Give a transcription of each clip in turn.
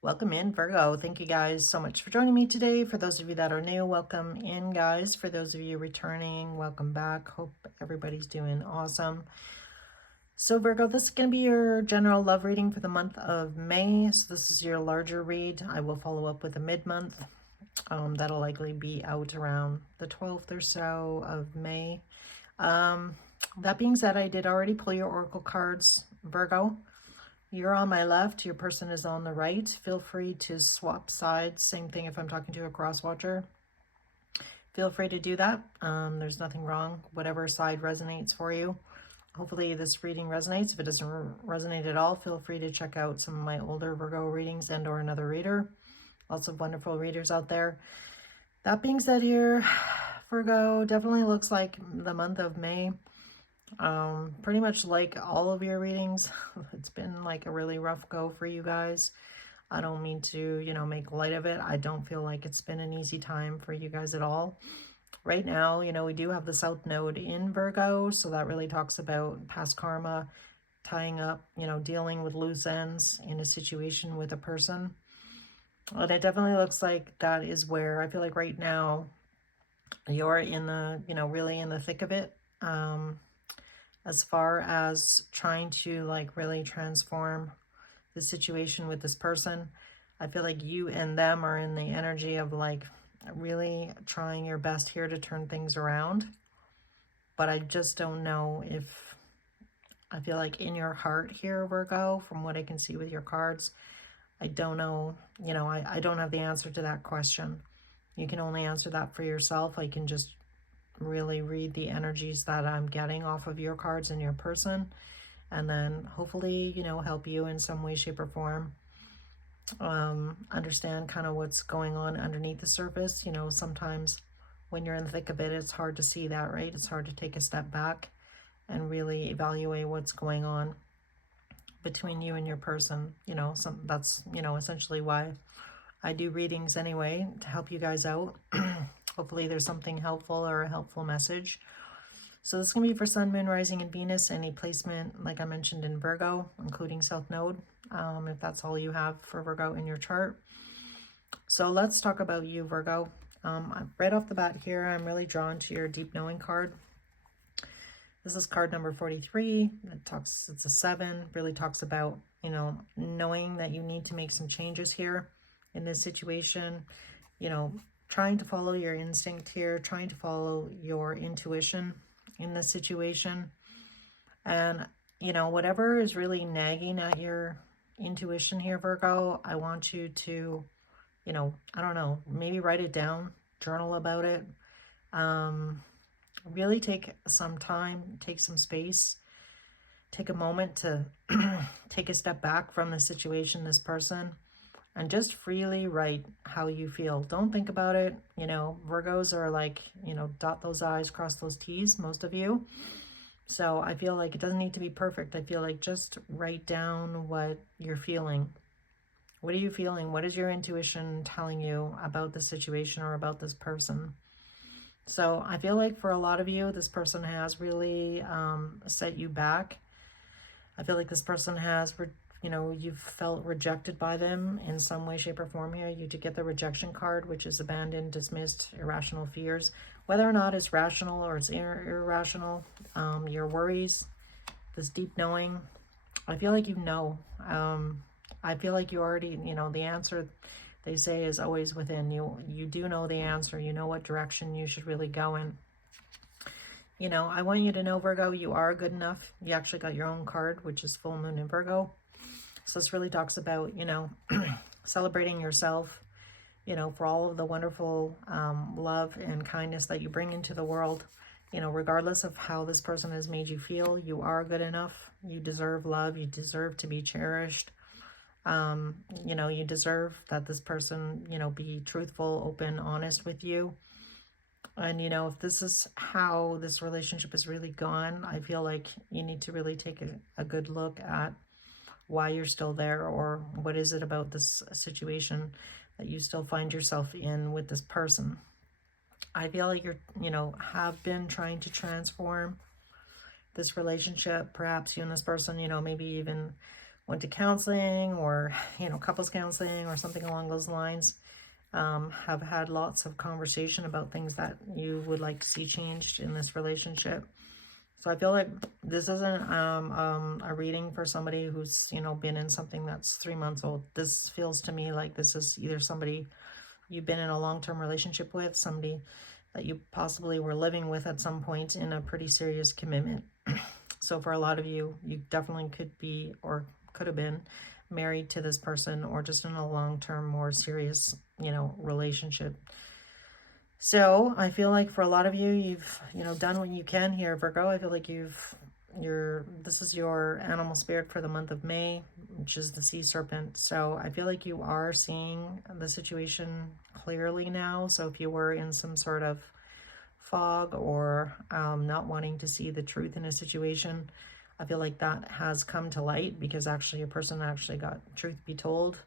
Welcome in, Virgo. Thank you guys so much for joining me today. For those of you that are new, welcome in, guys. For those of you returning, welcome back. Hope everybody's doing awesome. So, Virgo, this is going to be your general love reading for the month of May. So, this is your larger read. I will follow up with a mid-month. That'll likely be out around the 12th or so of May. That being said, I did already pull your oracle cards, Virgo. You're on my left, your person is on the right. Feel free to swap sides. Same thing if I'm talking to a cross watcher. Feel free to do that. There's nothing wrong. Whatever side resonates for you. Hopefully this reading resonates. If it doesn't resonate at all, feel free to check out some of my older Virgo readings and or another reader. Lots of wonderful readers out there. That being said here, Virgo, definitely looks like the month of May. Pretty much like all of your readings, it's been like a really rough go for you guys. I don't mean to, make light of it. I don't feel like it's been an easy time for you guys at all. Right now, we do have the South Node in Virgo, so that really talks about past karma, tying up, dealing with loose ends in a situation with a person. And it definitely looks like that is where I feel like right now you're in the, really in the thick of it. As far as trying to like really transform the situation with this person. I feel like you and them are in the energy of like really trying your best here to turn things around. But I just don't know if, I feel like in your heart here, Virgo, from what I can see with your cards, I don't know, I don't have the answer to that question. You can only answer that for yourself. I can just really read the energies that I'm getting off of your cards and your person, and then hopefully, help you in some way, shape, or form. Understand kind of what's going on underneath the surface. Sometimes when you're in the thick of it, it's hard to see that, right? It's hard to take a step back and really evaluate what's going on between you and your person. That's, essentially why I do readings anyway, to help you guys out. Hopefully there's something helpful or a helpful message. So this is going to be for Sun, Moon, Rising, and Venus. Any placement, like I mentioned, in Virgo, including South Node, if that's all you have for Virgo in your chart. So let's talk about you, Virgo. Right off the bat here, I'm really drawn to your Deep Knowing card. This is card number 43. It's a 7, really talks about, knowing that you need to make some changes here in this situation, trying to follow your instinct here, trying to follow your intuition in this situation. And, whatever is really nagging at your intuition here, Virgo, I want you to, I don't know, maybe write it down, journal about it. Really take some time, take some space, take a moment to take a step back from the situation, this person, and just freely write how you feel. Don't think about it. Virgos are like, dot those I's, cross those T's, most of you. So I feel like it doesn't need to be perfect. I feel like just write down what you're feeling. What are you feeling? What is your intuition telling you about the situation or about this person? So I feel like for a lot of you, this person has really set you back. I feel like this person has, you've felt rejected by them in some way, shape, or form here. You did get the rejection card, which is abandoned, dismissed, irrational fears. Whether or not it's rational or it's irrational, your worries, this deep knowing, I feel like you know. I feel like you already, the answer, they say, is always within you. You do know the answer. You know what direction you should really go in. I want you to know, Virgo, you are good enough. You actually got your own card, which is full moon in Virgo. So this really talks about, celebrating yourself, for all of the wonderful love and kindness that you bring into the world. Regardless of how this person has made you feel, you are good enough. You deserve love. You deserve to be cherished. You deserve that this person, be truthful, open, honest with you. And, if this is how this relationship is really gone, I feel like you need to really take a good look at why you're still there, or what is it about this situation that you still find yourself in with this person. I feel like you're, have been trying to transform this relationship. Perhaps you and this person, maybe even went to counseling or, couples counseling or something along those lines. Have had lots of conversation about things that you would like to see changed in this relationship. So I feel like this isn't a reading for somebody who's, been in something that's 3 months old. This feels to me like this is either somebody you've been in a long-term relationship with, somebody that you possibly were living with at some point in a pretty serious commitment. So for a lot of you, you definitely could be or could have been married to this person or just in a long-term, more serious, relationship. So I feel like for a lot of you, you've, done what you can here, Virgo. I feel like this is your animal spirit for the month of May, which is the sea serpent. So I feel like you are seeing the situation clearly now. So if you were in some sort of fog or not wanting to see the truth in a situation, I feel like that has come to light because actually a person actually got truth be told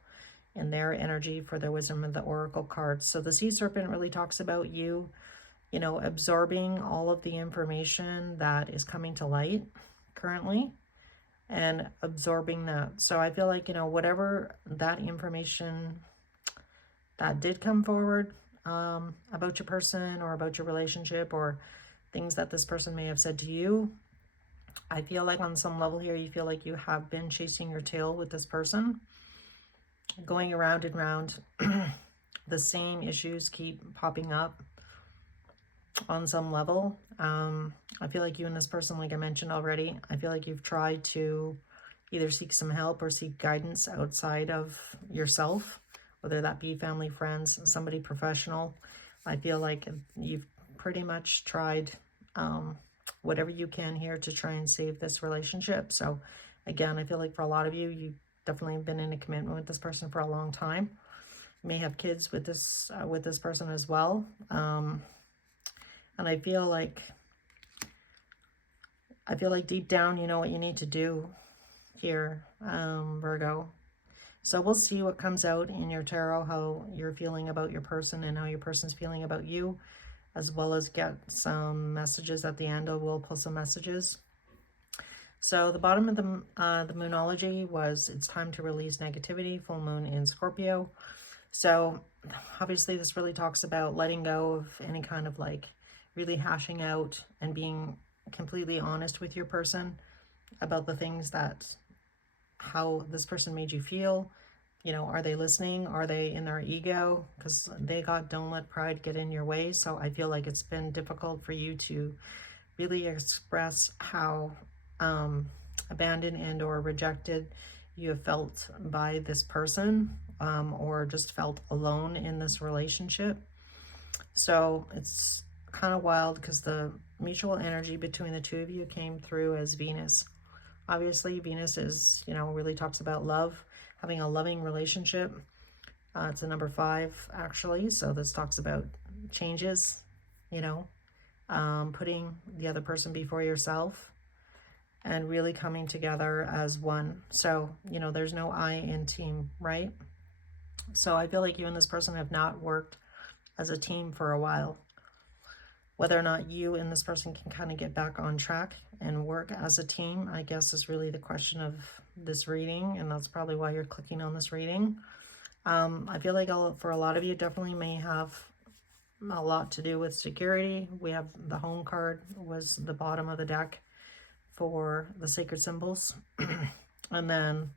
in their energy for the wisdom of the oracle cards. So the sea serpent really talks about you, absorbing all of the information that is coming to light currently and absorbing that. So I feel like, whatever that information that did come forward about your person or about your relationship or things that this person may have said to you, I feel like on some level here, you feel like you have been chasing your tail with this person, going around and round. The same issues keep popping up on some level. I feel like you and this person, like I mentioned already, I feel like you've tried to either seek some help or seek guidance outside of yourself, whether that be family, friends, somebody professional. I feel like you've pretty much tried whatever you can here to try and save this relationship. So again, I feel like for a lot of you, you've definitely been in a commitment with this person for a long time. You may have kids with this person as well. And I feel like deep down, you know what you need to do here, Virgo. So we'll see what comes out in your tarot, how you're feeling about your person and how your person's feeling about you, as well as get some messages at the end. I will pull some messages. So the bottom of the Moonology was, it's time to release negativity, full moon in Scorpio. So obviously this really talks about letting go of any kind of like really hashing out and being completely honest with your person about the things that, how this person made you feel. Are they listening? Are they in their ego? Because they got, don't let pride get in your way. So I feel like it's been difficult for you to really express how abandoned and or rejected you have felt by this person, or just felt alone in this relationship. So it's kind of wild because the mutual energy between the two of you came through as Venus. Obviously, Venus is, really talks about love, having a loving relationship. It's a number 5, actually. So this talks about changes, putting the other person before yourself and really coming together as one. So, there's no I in team, right? So I feel like you and this person have not worked as a team for a while. Whether or not you and this person can kind of get back on track and work as a team, I guess, is really the question of this reading, and that's probably why you're clicking on this reading. I feel like for a lot of you, definitely may have a lot to do with security. We have the home card was the bottom of the deck for the sacred symbols. And then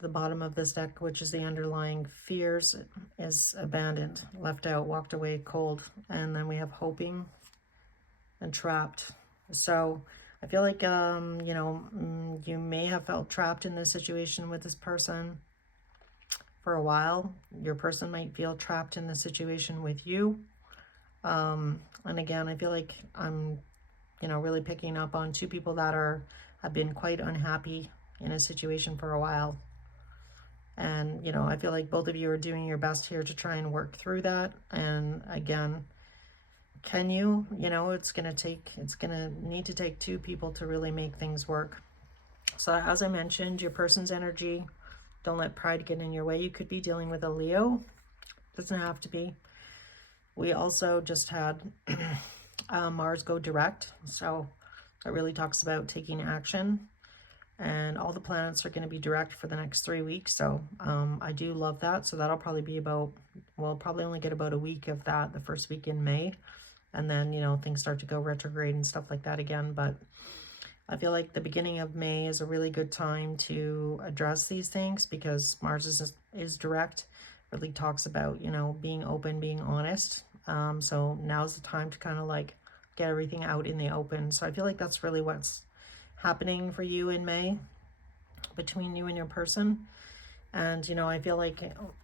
the bottom of this deck, which is the underlying fears, is abandoned, left out, walked away, cold. And then we have hoping and trapped. So I feel like, you may have felt trapped in this situation with this person for a while. Your person might feel trapped in the situation with you. And again, I feel like I'm, really picking up on 2 people that have been quite unhappy in a situation for a while. And, I feel like both of you are doing your best here to try and work through that. And again, can you, it's going to need to take 2 people to really make things work. So as I mentioned, your person's energy, don't let pride get in your way. You could be dealing with a Leo. Doesn't have to be. We also just had Mars go direct. So that really talks about taking action. and all the planets are going to be direct for the next 3 weeks. So I do love that. So that'll probably be about, we'll probably only get about a week of that the first week in May. And then, you know, things start to go retrograde and stuff like that again. But I feel like the beginning of May is a really good time to address these things, because Mars is direct, really talks about, you know, being open, being honest. So now's the time to kind of like get everything out in the open. So I feel like that's really what's happening for you in May between you and your person. And, you know, I feel like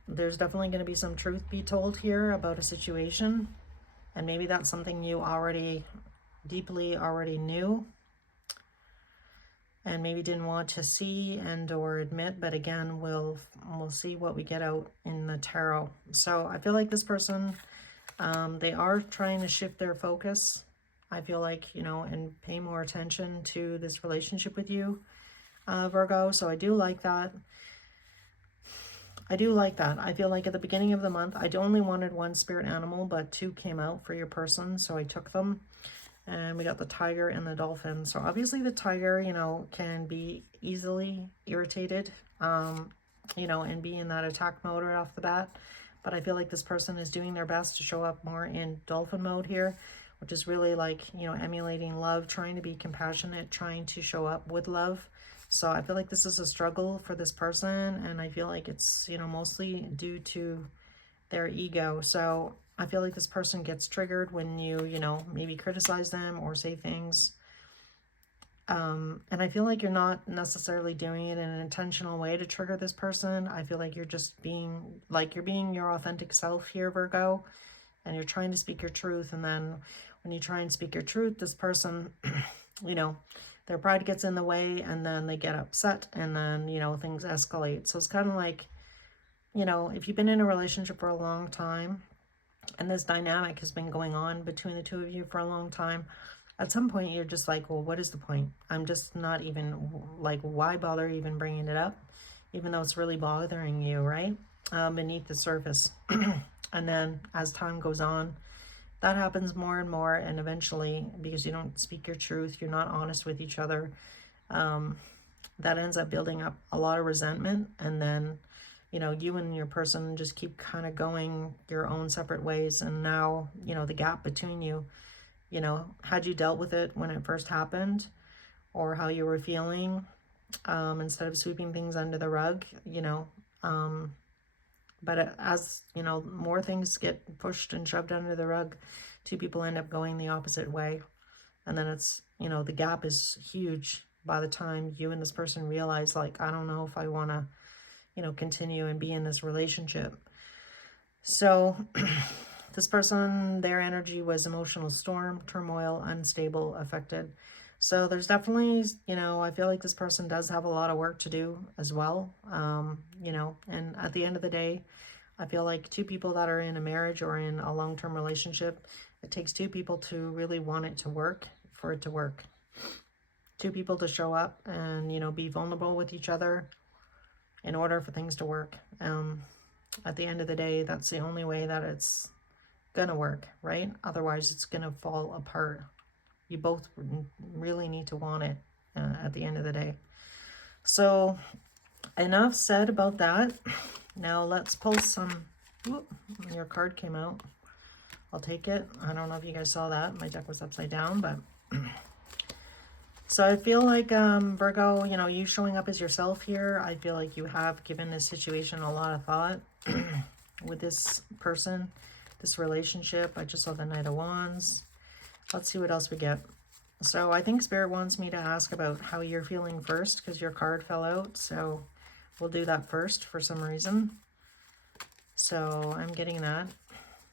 there's definitely going to be some truth be told here about a situation. And maybe that's something you already deeply already knew and maybe didn't want to see and or admit. But again, we'll see what we get out in the tarot. So I feel like this person, they are trying to shift their focus, I feel like, you know, and pay more attention to this relationship with you, Virgo. So I do like that. I do like that. I feel like at the beginning of the month, I only wanted one spirit animal, but 2 came out for your person, so I took them. And we got the tiger and the dolphin. So obviously the tiger, you know, can be easily irritated, you know, and be in that attack mode right off the bat. But I feel like this person is doing their best to show up more in dolphin mode here, which is really like, you know, emulating love, trying to be compassionate, trying to show up with love. So I feel like this is a struggle for this person, and I feel like it's, you know, mostly due to their ego. So I feel like this person gets triggered when you know, maybe criticize them or say things. And I feel like you're not necessarily doing it in an intentional way to trigger this person. I feel like you're just being, like, you're being your authentic self here, Virgo, and you're trying to speak your truth. And then when you try and speak your truth, this person, you know, their pride gets in the way, and then they get upset, and then, you know, things escalate. So it's kind of like, you know, if you've been in a relationship for a long time, and this dynamic has been going on between the 2 of you for a long time, at some point you're just like, well, what is the point? I'm just not even, like, why bother even bringing it up, even though it's really bothering you, right? Beneath the surface. And then as time goes on, that happens more and more, and eventually, because you don't speak your truth, you're not honest with each other, that ends up building up a lot of resentment. And then, you know, you and your person just keep kind of going your own separate ways. And now, you know, the gap between you, you know, had you dealt with it when it first happened, or how you were feeling, instead of sweeping things under the rug, you know, but as, you know, more things get pushed and shoved under the rug, 2 people end up going the opposite way. And then it's, you know, the gap is huge by the time you and this person realize, like, I don't know if I want to, you know, continue and be in this relationship. So this person, their energy was emotional storm, turmoil, unstable, affected. So there's definitely, you know, I feel like this person does have a lot of work to do as well. You know, and at the end of the day, I feel like 2 people that are in a marriage or in a long-term relationship, it takes 2 people to really want it to work, for it to work. 2 people to show up and, you know, be vulnerable with each other in order for things to work. At the end of the day, that's the only way that it's gonna work, right? Otherwise, it's gonna fall apart. You both really need to want it at the end of the day. So enough said about that. Now let's pull some. Whoop, your card came out. I'll take it. I don't know if you guys saw that. My deck was upside down, but so I feel like, Virgo, you know, you showing up as yourself here, I feel like you have given this situation a lot of thought with this person, this relationship. I just saw the Knight of Wands. Let's see what else we get. So I think Spirit wants me to ask about how you're feeling first, because your card fell out. So we'll do that first for some reason. So I'm getting that.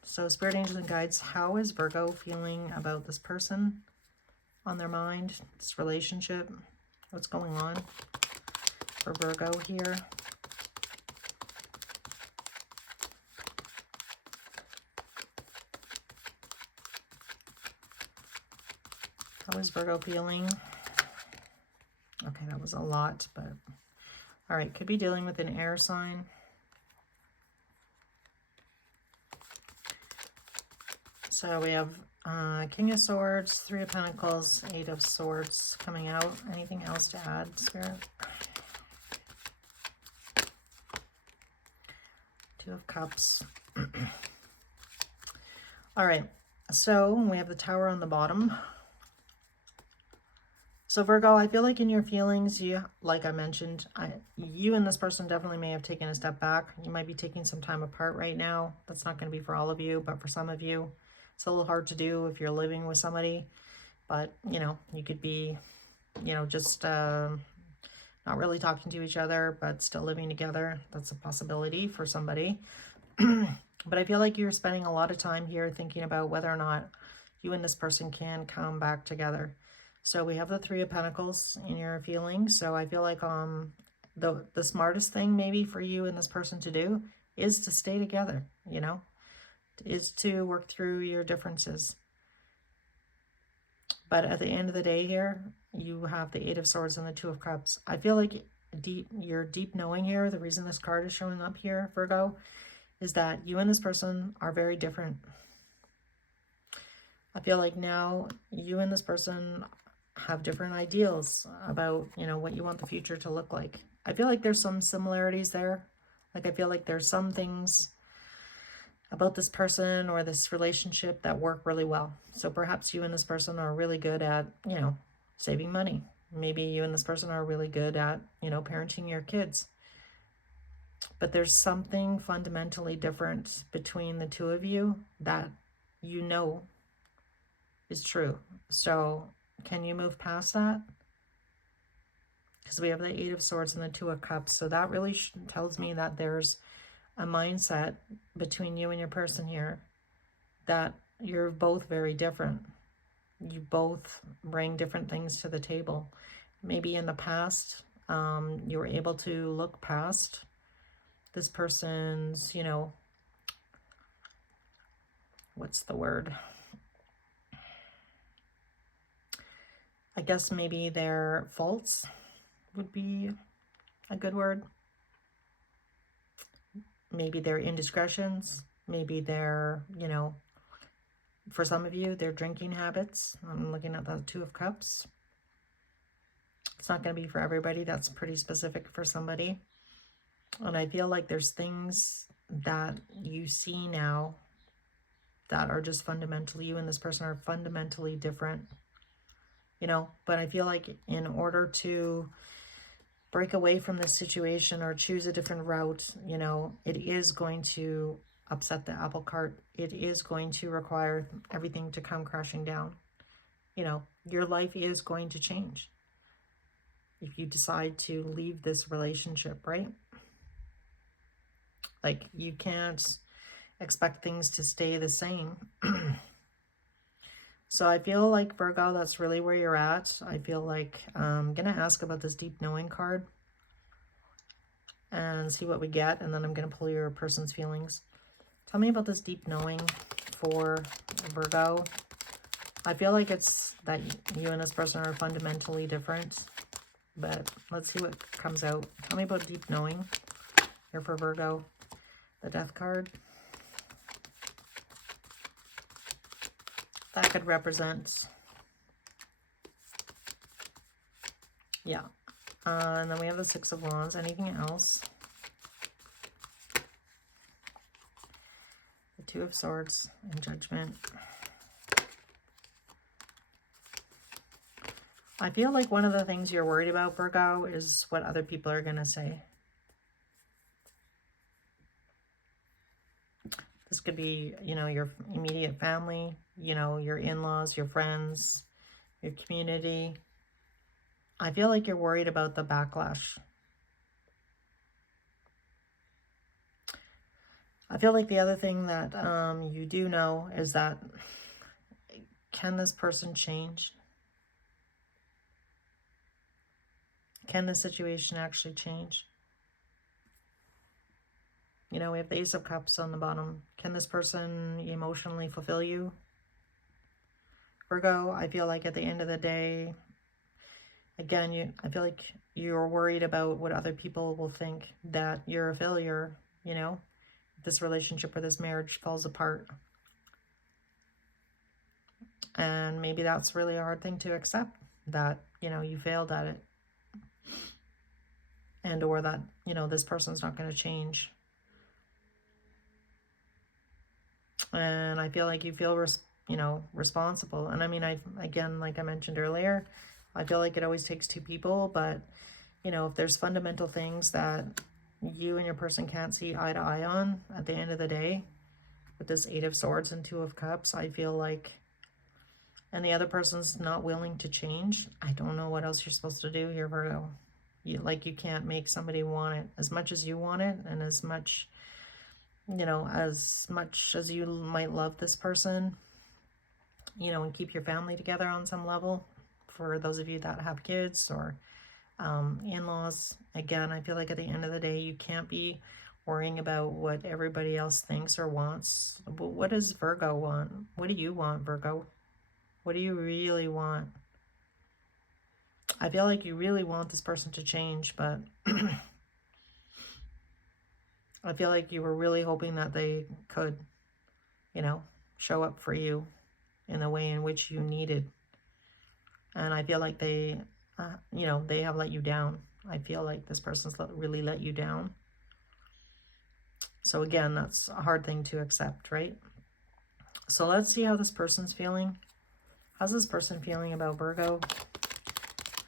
So Spirit, Angels, and Guides, how is Virgo feeling about this person? On their mind, this relationship, what's going on for Virgo here? How is Virgo feeling? Okay, that was a lot, but all right, could be dealing with an air sign. So we have King of Swords, Three of Pentacles, Eight of Swords coming out. Anything else to add, Spirit? Two of Cups. All right, so we have the Tower on the bottom. So Virgo, I feel like in your feelings, like I mentioned, you and this person definitely may have taken a step back. You might be taking some time apart right now. That's not going to be for all of you, but for some of you, it's a little hard to do if you're living with somebody. But, you know, you could be, you know, just not really talking to each other, but still living together. That's a possibility for somebody. But I feel like you're spending a lot of time here thinking about whether or not you and this person can come back together. So we have the Three of Pentacles in your feelings. So I feel like the smartest thing maybe for you and this person to do is to stay together, you know, is to work through your differences. But at the end of the day here, you have the Eight of Swords and the Two of Cups. I feel like your deep knowing here, the reason this card is showing up here, Virgo, is that you and this person are very different. I feel like now you and this person have different ideals about, you know, what you want the future to look like. I feel like there's some similarities there. Like I feel like there's some things about this person or this relationship that work really well. So perhaps you and this person are really good at, you know, saving money. Maybe you and this person are really good at, you know, parenting your kids. But there's something fundamentally different between the two of you that you know is true. So can you move past that? Because we have the Eight of Swords and the Two of Cups. So that really tells me that there's a mindset between you and your person here that you're both very different. You both bring different things to the table. Maybe in the past, you were able to look past this person's, you know, what's the word? I guess maybe their faults would be a good word. Maybe their indiscretions, maybe their, you know, for some of you, their drinking habits. I'm looking at the Two of Cups. It's not going to be for everybody. That's pretty specific for somebody. And I feel like there's things that you see now that are just fundamentally, you and this person are fundamentally different. You know, but I feel like in order to break away from this situation or choose a different route, you know, it is going to upset the apple cart. It is going to require everything to come crashing down. You know, your life is going to change if you decide to leave this relationship, right? Like, you can't expect things to stay the same. So I feel like, Virgo, that's really where you're at. I feel like I'm going to ask about this deep knowing card and see what we get. And then I'm going to pull your person's feelings. Tell me about this deep knowing for Virgo. I feel like it's that you and this person are fundamentally different. But let's see what comes out. Tell me about deep knowing here for Virgo. The Death card. That could represent, yeah. And then we have the Six of Wands. Anything else? The Two of Swords and Judgment. I feel like one of the things you're worried about, Virgo, is what other people are going to say. This could be, you know, your immediate family, you know, your in-laws, your friends, your community. I feel like you're worried about the backlash. I feel like the other thing that you do know is that, can this person change? Can the situation actually change? You know, we have the Ace of Cups on the bottom. Can this person emotionally fulfill you? Virgo, I feel like at the end of the day, again, I feel like you're worried about what other people will think, that you're a failure, you know? This relationship or this marriage falls apart. And maybe that's really a hard thing to accept, that, you know, you failed at it, and or that, you know, this person's not going to change. And I feel like you feel, you know, responsible. And I mean, again, like I mentioned earlier, I feel like it always takes two people, but, you know, if there's fundamental things that you and your person can't see eye to eye on at the end of the day, with this Eight of Swords and Two of Cups, I feel like, and the other person's not willing to change, I don't know what else you're supposed to do here, Virgo. You can't make somebody want it as much as you want it, and as much, you know, as much as you might love this person, you know, and keep your family together on some level. For those of you that have kids or in-laws, again, I feel like at the end of the day, you can't be worrying about what everybody else thinks or wants. What does Virgo want? What do you want, Virgo? What do you really want? I feel like you really want this person to change, but I feel like you were really hoping that they could, you know, show up for you in the way in which you needed. And I feel like they, you know, they have let you down. I feel like this person's really let you down. So again, that's a hard thing to accept, right? So let's see how this person's feeling. How's this person feeling about Virgo?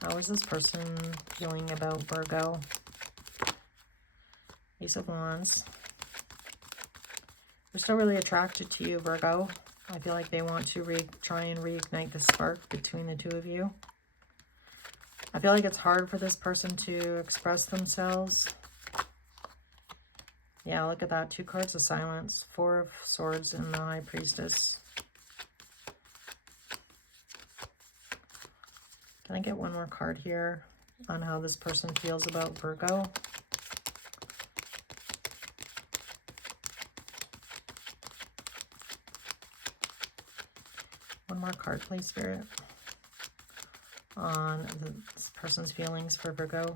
How is this person feeling about Virgo? Ace of Wands. They're still really attracted to you, Virgo. I feel like they want to try and reignite the spark between the two of you. I feel like it's hard for this person to express themselves. Yeah, look at that. 2 cards of silence. 4 of Swords and the High Priestess. Can I get one more card here on how this person feels about Virgo? One more card, please, Spirit, on this person's feelings for Virgo.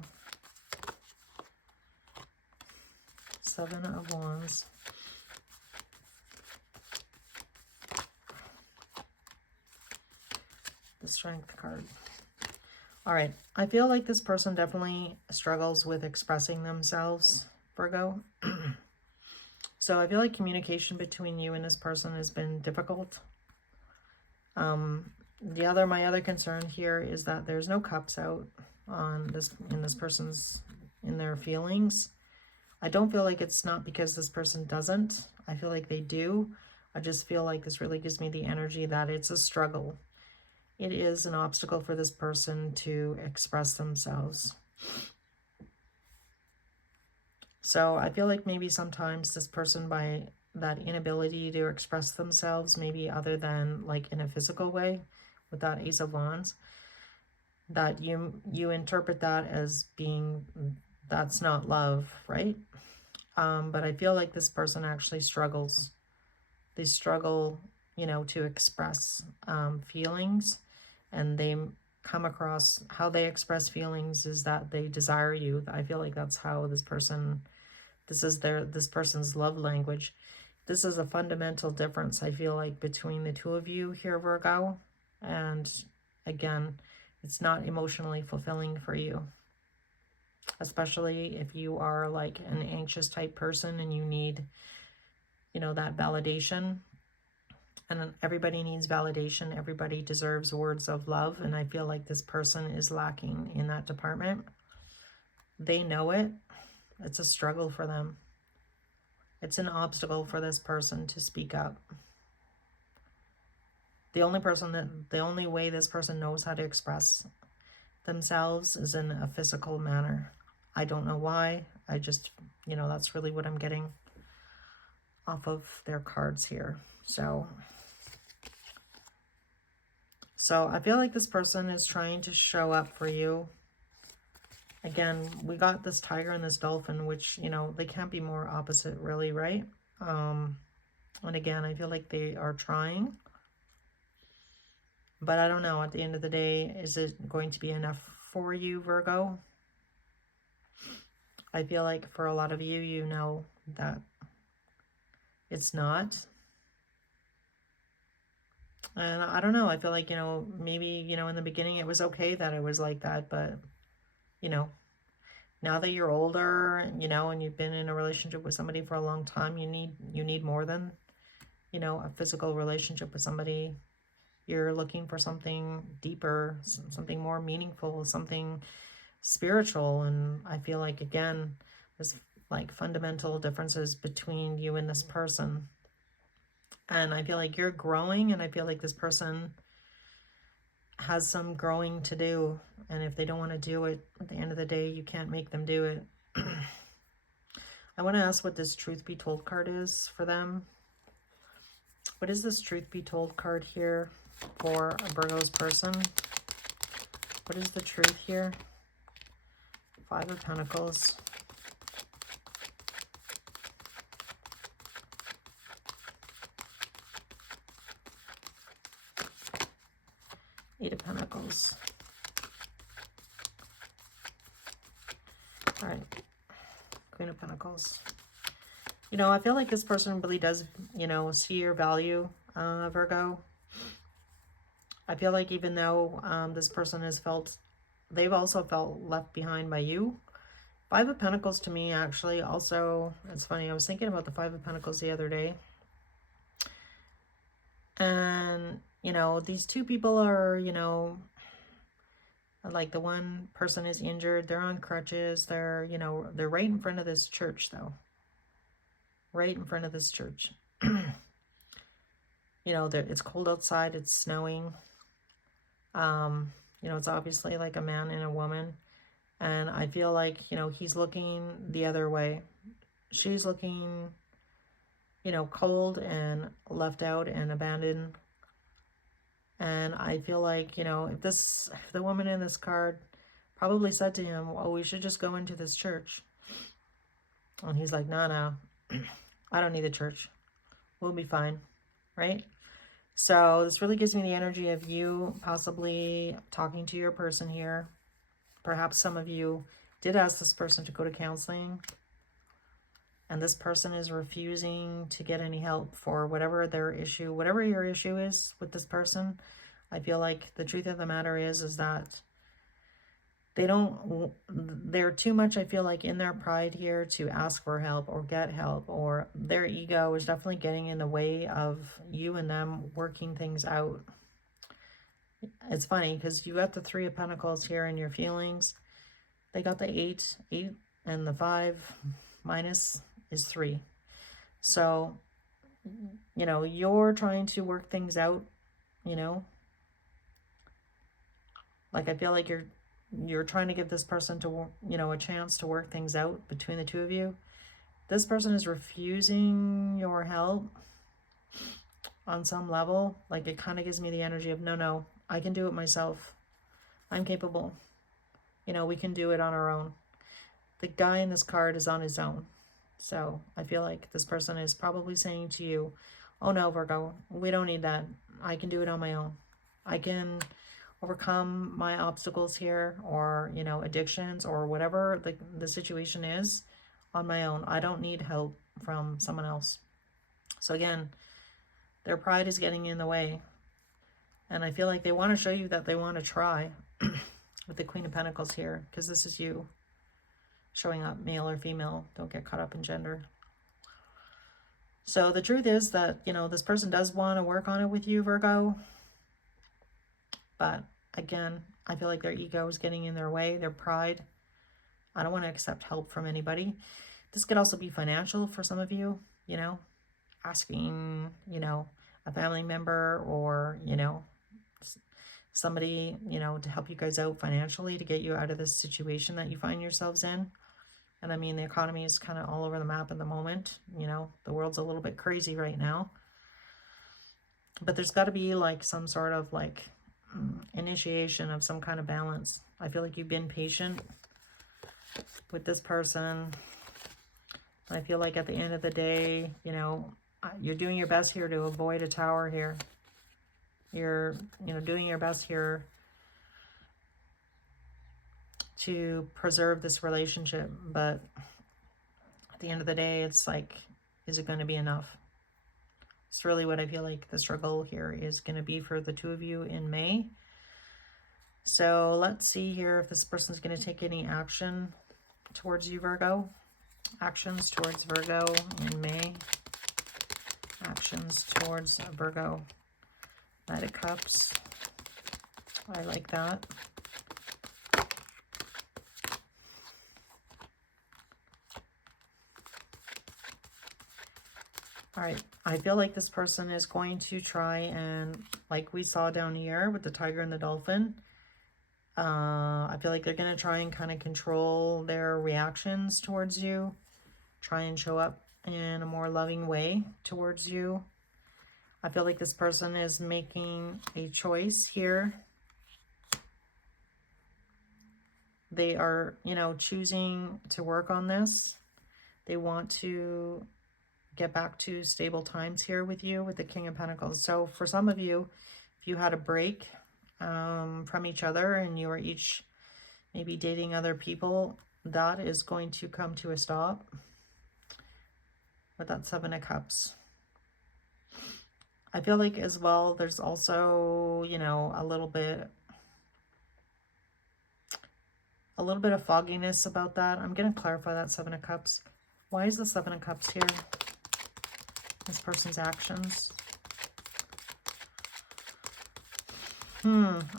7 of Wands. The Strength card. All right. I feel like this person definitely struggles with expressing themselves, Virgo. So I feel like communication between you and this person has been difficult. My other concern here is that there's no cups out on in their feelings. I don't feel like it's not because this person doesn't. I feel like they do. I just feel like this really gives me the energy that it's a struggle. It is an obstacle for this person to express themselves. So I feel like maybe sometimes this person, by that inability to express themselves, maybe other than like in a physical way with that Ace of Wands, that you interpret that as being, that's not love, right? But I feel like this person actually struggles. They struggle, you know, to express feelings, and they come across, how they express feelings is that they desire you. I feel like that's how this person, this person's love language. This is a fundamental difference, I feel like, between the two of you here, Virgo. And again, it's not emotionally fulfilling for you, especially if you are like an anxious type person and you need, you know, that validation. And everybody needs validation. Everybody deserves words of love. And I feel like this person is lacking in that department. They know it. It's a struggle for them. It's an obstacle for this person to speak up. The only way this person knows how to express themselves is in a physical manner. I don't know why. I just, you know, that's really what I'm getting off of their cards here. So I feel like this person is trying to show up for you. Again, we got this tiger and this dolphin, which, you know, they can't be more opposite, really, right? And again, I feel like they are trying. But I don't know, at the end of the day, is it going to be enough for you, Virgo? I feel like for a lot of you, you know that it's not. And I don't know, I feel like, maybe, in the beginning it was okay that it was like that, but, you know, now that you're older, and you've been in a relationship with somebody for a long time, you need more than, a physical relationship with somebody. You're looking for something deeper, something more meaningful, something spiritual. And I feel like, again, there's like fundamental differences between you and this person. And I feel like you're growing, and I feel like this person has some growing to do. And if they don't want to do it, at the end of the day, you can't make them do it. I want to ask what this truth be told card is for them. What is this truth be told card here for a Virgo's person? What is the truth here? Five of Pentacles. Eight of Pentacles. All right. Queen of Pentacles. I feel like this person really does, see your value, Virgo. I feel like even though this person they've also felt left behind by you. Five of Pentacles to me, actually, also, it's funny, I was thinking about the Five of Pentacles the other day. And, these two people are, like the one person is injured, they're on crutches, they're right in front of this church, though. Right in front of this church. It's cold outside, it's snowing. It's obviously like a man and a woman. And I feel like, he's looking the other way. She's looking, cold and left out and abandoned. And I feel like, if the woman in this card probably said to him, oh, we should just go into this church. And he's like, no, I don't need the church. We'll be fine, right? So this really gives me the energy of you possibly talking to your person here. Perhaps some of you did ask this person to go to counseling, and this person is refusing to get any help for whatever their issue, whatever your issue is with this person. I feel like the truth of the matter is that they're too much, I feel like, in their pride here to ask for help or get help, or their ego is definitely getting in the way of you and them working things out. It's funny because you got the Three of Pentacles here in your feelings. They got the eight, and the 5 minus is 3. So, you're trying to work things out, like I feel like you're trying to give this person to, a chance to work things out between the two of you. This person is refusing your help on some level. Like, it kind of gives me the energy of, no, I can do it myself. I'm capable. We can do it on our own. The guy in this card is on his own. So I feel like this person is probably saying to you, oh no, Virgo, we don't need that. I can do it on my own. I can overcome my obstacles here, or, addictions, or whatever the situation is, on my own. I don't need help from someone else. So again, their pride is getting in the way. And I feel like they want to show you that they want to try with the Queen of Pentacles here, because this is you showing up, male or female. Don't get caught up in gender. So the truth is that, this person does want to work on it with you, Virgo. But again, I feel like their ego is getting in their way, their pride. I don't want to accept help from anybody. This could also be financial for some of you, asking, a family member or, somebody, to help you guys out financially to get you out of this situation that you find yourselves in. And I mean, the economy is kind of all over the map at the moment. The world's a little bit crazy right now. But there's got to be like some sort of like initiation of some kind of balance. I feel like you've been patient with this person. I feel like at the end of the day, you're doing your best here to avoid a tower here. You're, doing your best here to preserve this relationship. But at the end of the day, it's like, is it going to be enough? It's really what I feel like the struggle here is going to be for the two of you in May. So let's see here if this person's going to take any action towards you, Virgo. Actions towards Virgo in May. Actions towards Virgo. Knight of Cups. I like that. All right, I feel like this person is going to try and, like we saw down here with the tiger and the dolphin, I feel like they're going to try and kind of control their reactions towards you, try and show up in a more loving way towards you. I feel like this person is making a choice here. They are, you know, choosing to work on this. They want to get back to stable times here with you with the King of Pentacles. So for some of you, if you had a break from each other and you were each maybe dating other people, that is going to come to a stop with that Seven of Cups. I feel like as well, there's also, you know, a little bit of fogginess about that. I'm going to clarify that Seven of Cups. Why is the Seven of Cups here? This person's actions.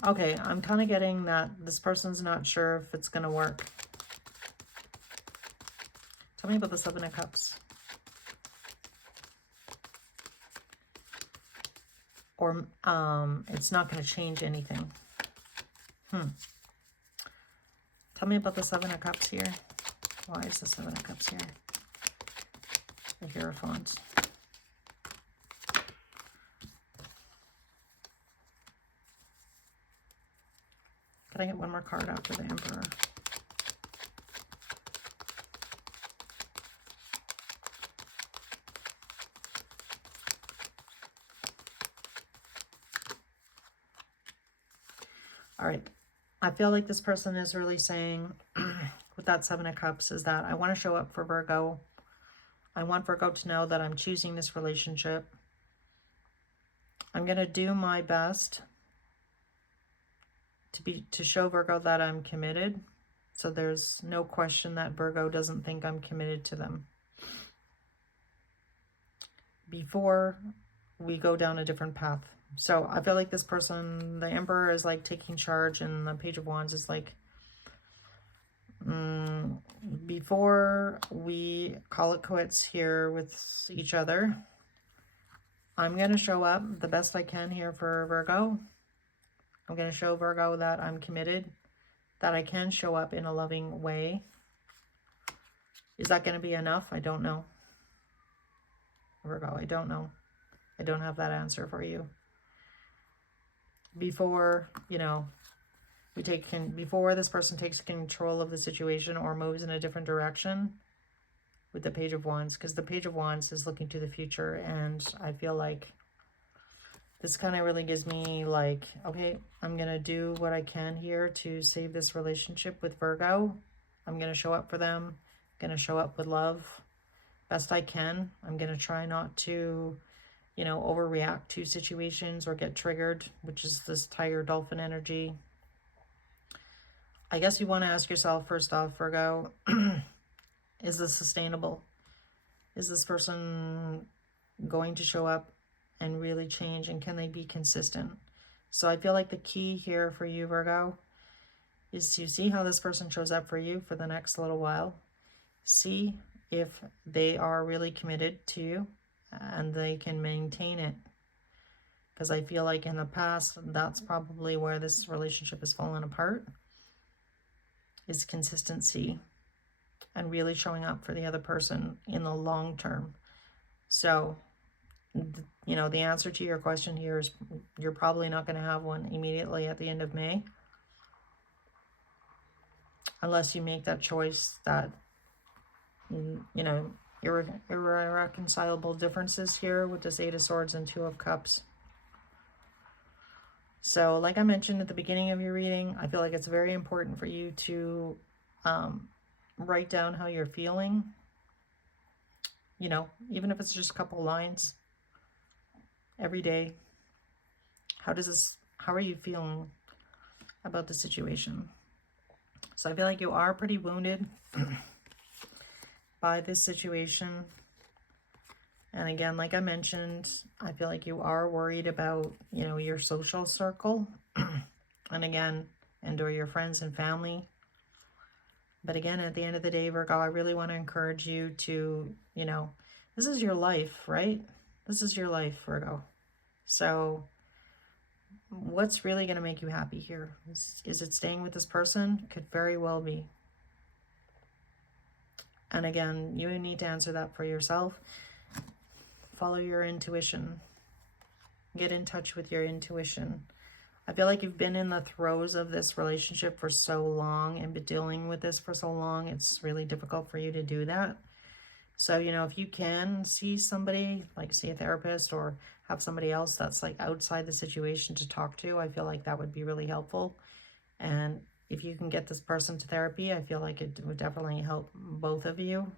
Okay, I'm kind of getting that this person's not sure if it's going to work. Tell me about the Seven of Cups. Or it's not going to change anything. Tell me about the Seven of Cups here. Why is the Seven of Cups here? The Hierophant. Can I get one more card after the Emperor? All right. I feel like this person is really saying with that Seven of Cups is that I want to show up for Virgo. I want Virgo to know that I'm choosing this relationship. I'm going to do my best to show Virgo that I'm committed. So there's no question that Virgo doesn't think I'm committed to them. Before we go down a different path. So I feel like this person, the Emperor, is like taking charge, and the Page of Wands is like, before we call it quits here with each other, I'm going to show up the best I can here for Virgo. I'm going to show Virgo that I'm committed, that I can show up in a loving way. Is that going to be enough? I don't know. Virgo, I don't know. I don't have that answer for you. Before, you know, before this person takes control of the situation or moves in a different direction with the Page of Wands, because the Page of Wands is looking to the future, and I feel like this kind of really gives me like, okay, I'm going to do what I can here to save this relationship with Virgo. I'm going to show up for them. I'm going to show up with love best I can. I'm going to try not to, you know, overreact to situations or get triggered, which is this tiger dolphin energy. I guess you want to ask yourself first off, Virgo, is this sustainable? Is this person going to show up and really change, and can they be consistent? So I feel like the key here for you, Virgo, is to see how this person shows up for you for the next little while. See if they are really committed to you and they can maintain it. Because I feel like in the past, that's probably where this relationship has fallen apart, is consistency and really showing up for the other person in the long term. So, you know, the answer to your question here is you're probably not going to have one immediately at the end of May. Unless you make that choice that, you know, irreconcilable differences here with this Eight of Swords and Two of Cups. So like I mentioned at the beginning of your reading, I feel like it's very important for you to write down how you're feeling. You know, even if it's just a couple lines. every day. How are you feeling about the situation? So I feel like you are pretty wounded by this situation. And again, like I mentioned, I feel like you are worried about, your social circle. And again, or your friends and family. But again, at the end of the day, Virgo, I really want to encourage you to, this is your life, right? This is your life, Virgo. So what's really going to make you happy here? Is it staying with this person? Could very well be. And again, you need to answer that for yourself. Follow your intuition. Get in touch with your intuition. I feel like you've been in the throes of this relationship for so long and been dealing with this for so long. It's really difficult for you to do that. So, if you can see somebody, like see a therapist or have somebody else that's like outside the situation to talk to, I feel like that would be really helpful. And if you can get this person to therapy, I feel like it would definitely help both of you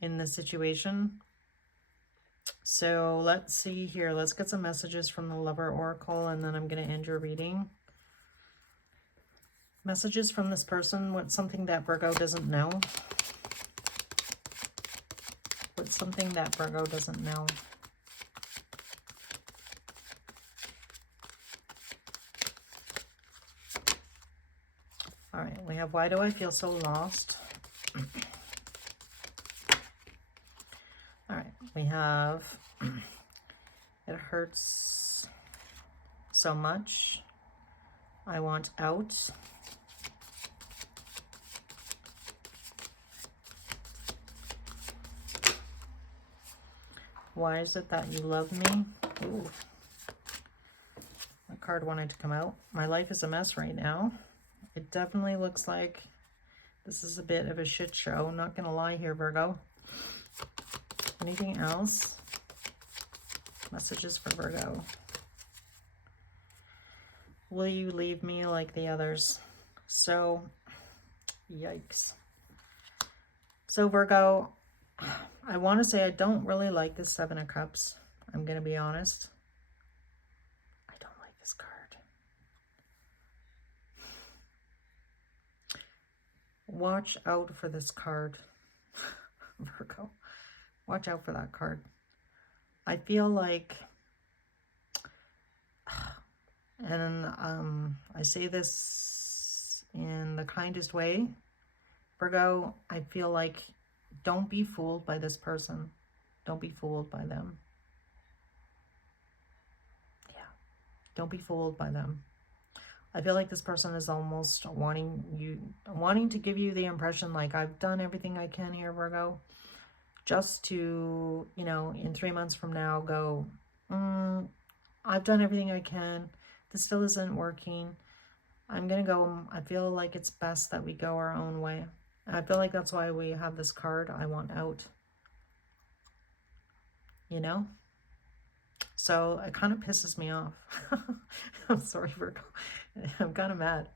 in this situation. So let's see here. Let's get some messages from the Lover Oracle, and then I'm going to end your reading. Messages from this person. What's something that Virgo doesn't know? What's something that Virgo doesn't know? All right, we have, why do I feel so lost? All right, we have, it hurts so much. I want out. Why is it that you love me? Ooh. My card wanted to come out. My life is a mess right now. It definitely looks like this is a bit of a shit show. Not gonna lie here, Virgo. Anything else? Messages for Virgo. Will you leave me like the others? So, yikes. So Virgo, I want to say I don't really like this Seven of Cups. I'm going to be honest. I don't like this card. Watch out for this card, Virgo. Watch out for that card. I feel like, and I say this in the kindest way, Virgo, I feel like don't be fooled by this person. Don't be fooled by them. Yeah, don't be fooled by them. I feel like this person is almost wanting to give you the impression like, I've done everything I can here, Virgo, just to, in 3 months from now go, I've done everything I can. This still isn't working. I'm going to go. I feel like it's best that we go our own way. And I feel like that's why we have this card, I want out. So it kind of pisses me off. I'm sorry, Virgo. I'm kind of mad,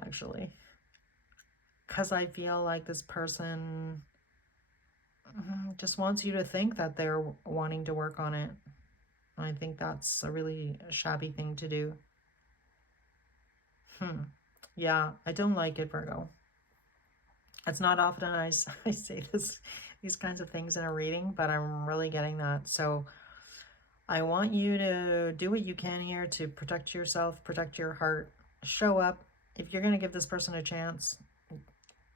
actually. Because I feel like this person just wants you to think that they're wanting to work on it. I think that's a really shabby thing to do. Yeah, I don't like it, Virgo. It's not often I say these kinds of things in a reading, but I'm really getting that. So I want you to do what you can here to protect yourself, protect your heart, show up. If you're going to give this person a chance,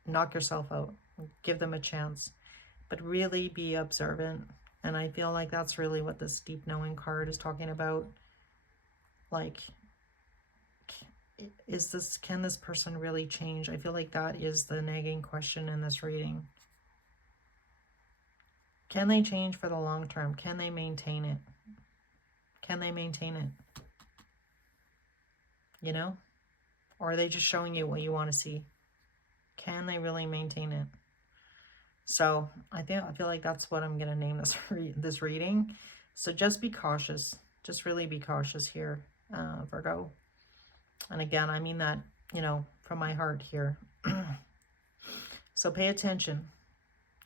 knock yourself out, give them a chance, but really be observant. And I feel like that's really what this deep knowing card is talking about. Like, can this person really change? I feel like that is the nagging question in this reading. Can they change for the long term? Can they maintain it? Can they maintain it? Or are they just showing you what you want to see? Can they really maintain it? So I feel like that's what I'm going to name this reading. So just be cautious. Just really be cautious here, Virgo. And again, I mean that, from my heart here. So pay attention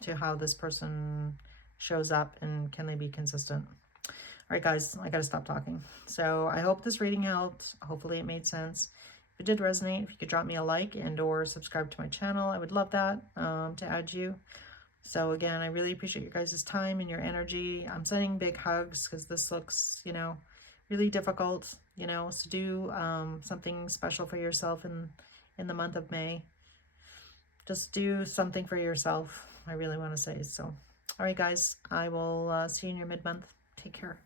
to how this person shows up and can they be consistent. right, guys, I gotta stop talking. So I hope this reading helped. Hopefully it made sense. If it did resonate, if you could drop me a like and or subscribe to my channel, I would love that, to add you. So again, I really appreciate your guys' time and your energy. I'm sending big hugs because this looks, you know, really difficult, you know, so do something special for yourself in the month of May. Just do something for yourself, I really want to say. So, all right, guys, I will see you in your mid-month. Take care.